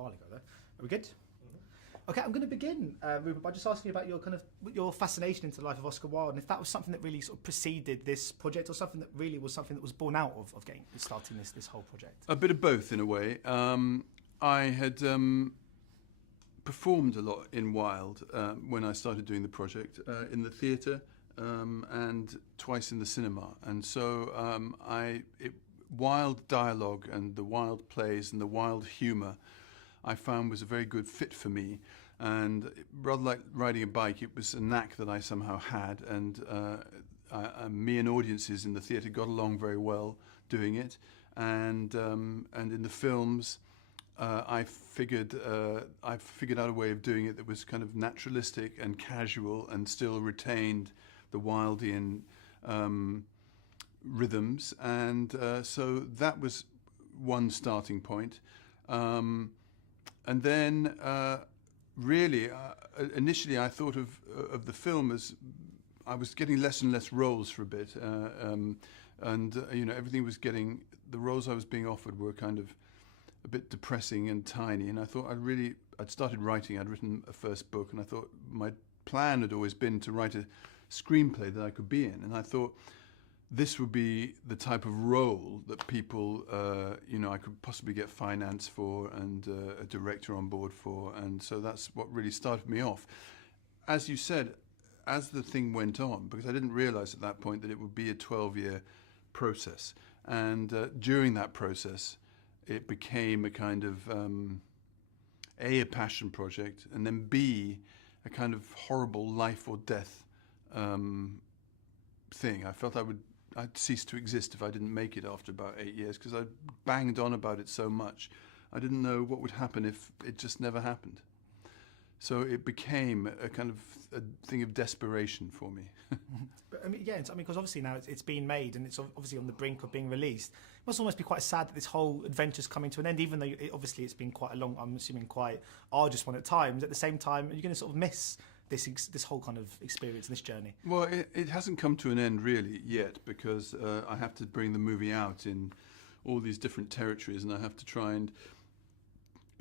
while ago, though. Are we good? Okay, I'm going to begin, Rupert, by just asking you about your fascination into the life of Oscar Wilde, and if that was something that really sort of preceded this project, or something that really was something that was born out of starting this whole project. A bit of both, in a way. I had performed a lot in Wilde when I started doing the project, in the theatre and twice in the cinema, and so Wilde dialogue and the Wilde plays and the Wilde humour I found was a very good fit for me. And rather like riding a bike, it was a knack that I somehow had, and me and audiences in the theatre got along very well doing it. And in the films, I figured out a way of doing it that was kind of naturalistic and casual, and still retained the Wildean rhythms. And so that was one starting point. And then, really, initially I thought of the film as I was getting less and less roles for a bit, everything was getting, the roles I was being offered were kind of a bit depressing and tiny. And I thought I'd started writing. I'd written a first book, and I thought my plan had always been to write a screenplay that I could be in. And I thought this would be the type of role that people, I could possibly get finance for, and a director on board for. And so that's what really started me off. As you said, as the thing went on, because I didn't realize at that point that it would be a 12-year process. And during that process, it became a kind of, A, a passion project, and then B, a kind of horrible life or death thing. I felt I'd cease to exist if I didn't make it after about 8 years, because I banged on about it so much. I didn't know what would happen if it just never happened. So it became a kind of a thing of desperation for me. But because obviously now it's been made, and it's obviously on the brink of being released. It must almost be quite sad that this whole adventure's coming to an end, even though it's been quite a long, I'm assuming quite arduous one at times. At the same time, you're going to sort of miss this whole kind of experience and this journey. Well, it hasn't come to an end really yet, because I have to bring the movie out in all these different territories, and I have to try and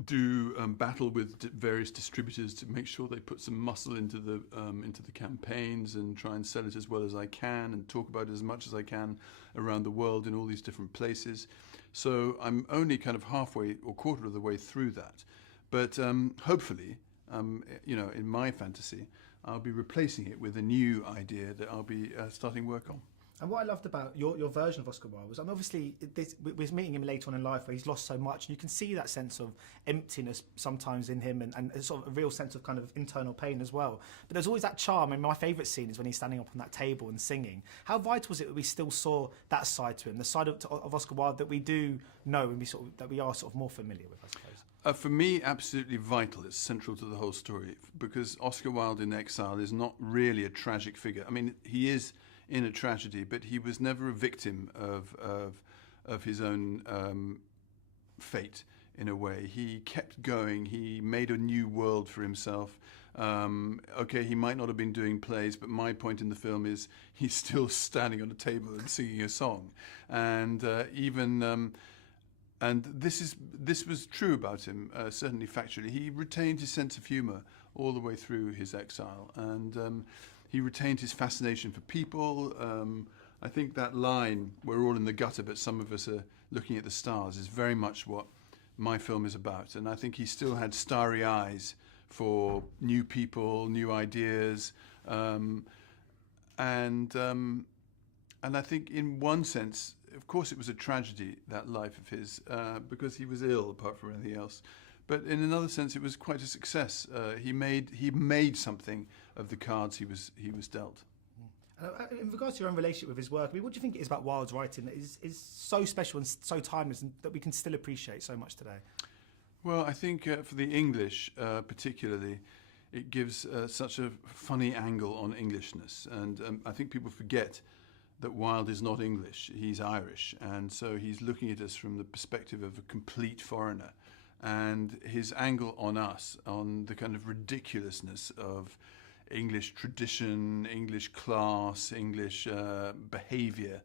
do battle with various distributors to make sure they put some muscle into the campaigns, and try and sell it as well as I can, and talk about it as much as I can around the world in all these different places. So I'm only kind of halfway or quarter of the way through that, but hopefully, in my fantasy, I'll be replacing it with a new idea that I'll be starting work on. And what I loved about your version of Oscar Wilde was, obviously we're meeting him later on in life where he's lost so much, and you can see that sense of emptiness sometimes in him, and a sort of a real sense of kind of internal pain as well. But there's always that charm, and my favourite scene is when he's standing up on that table and singing. How vital was it that we still saw that side to him, the side of Oscar Wilde that we do know, and that we are sort of more familiar with, I suppose? For me, absolutely vital. It's central to the whole story, because Oscar Wilde in exile is not really a tragic figure. I mean, he is in a tragedy, but he was never a victim of his own fate, in a way. He kept going. He made a new world for himself. He might not have been doing plays, but my point in the film is he's still standing on a table and singing a song. And and this was true about him, certainly factually. He retained his sense of humour all the way through his exile, and he retained his fascination for people. I think that line, "We're all in the gutter, but some of us are looking at the stars," is very much what my film is about. And I think he still had starry eyes for new people, new ideas, and I think in one sense, of course, it was a tragedy, that life of his, because he was ill apart from anything else. But in another sense, it was quite a success. He made something of the cards he was dealt. In regards to your own relationship with his work, what do you think it is about Wilde's writing that is so special and so timeless, and that we can still appreciate so much today? Well, I think for the English particularly, it gives such a funny angle on Englishness. And I think people forget that Wilde is not English, he's Irish. And so he's looking at us from the perspective of a complete foreigner. And his angle on us, on the kind of ridiculousness of English tradition, English class, English behaviour,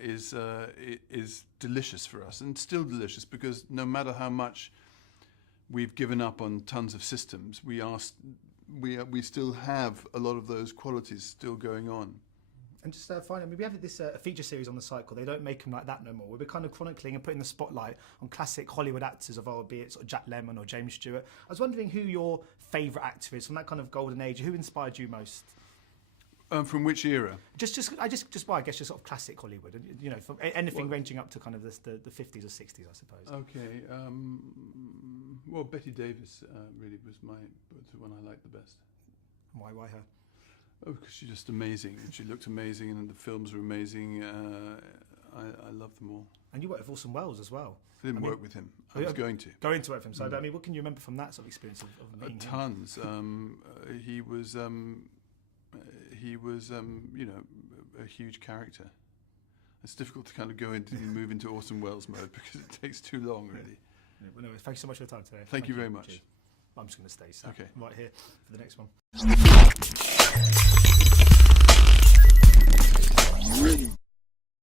is delicious for us, and still delicious, because no matter how much we've given up on tons of systems. We still have a lot of those qualities still going on. And just finally, we have this feature series on the site called They Don't Make Them Like That No More, where we're kind of chronicling and putting the spotlight on classic Hollywood actors of old, be it sort of Jack Lemmon or James Stewart. I was wondering who your favourite actor is from that kind of golden age. Who inspired you most? From which era? I guess just sort of classic Hollywood, you know, from anything ranging up to kind of the 50s or 60s, I suppose. Okay. Well, Betty Davis really was the one I liked the best. Why her? Oh, because she's just amazing. She looked amazing, and the films were amazing. I love them all. And you worked with Orson Welles as well. I didn't work with him. I was going to. Going to work with him. So, but, I mean, what can you remember from that sort of experience of meeting him? Tons. He was, you know, a huge character. It's difficult to kind of move into Orson Welles mode because it takes too long, really. Yeah, well, no, thank you so much for your time today. Thank you very much. Cheers. I'm just going to stay Okay. right here for the next one.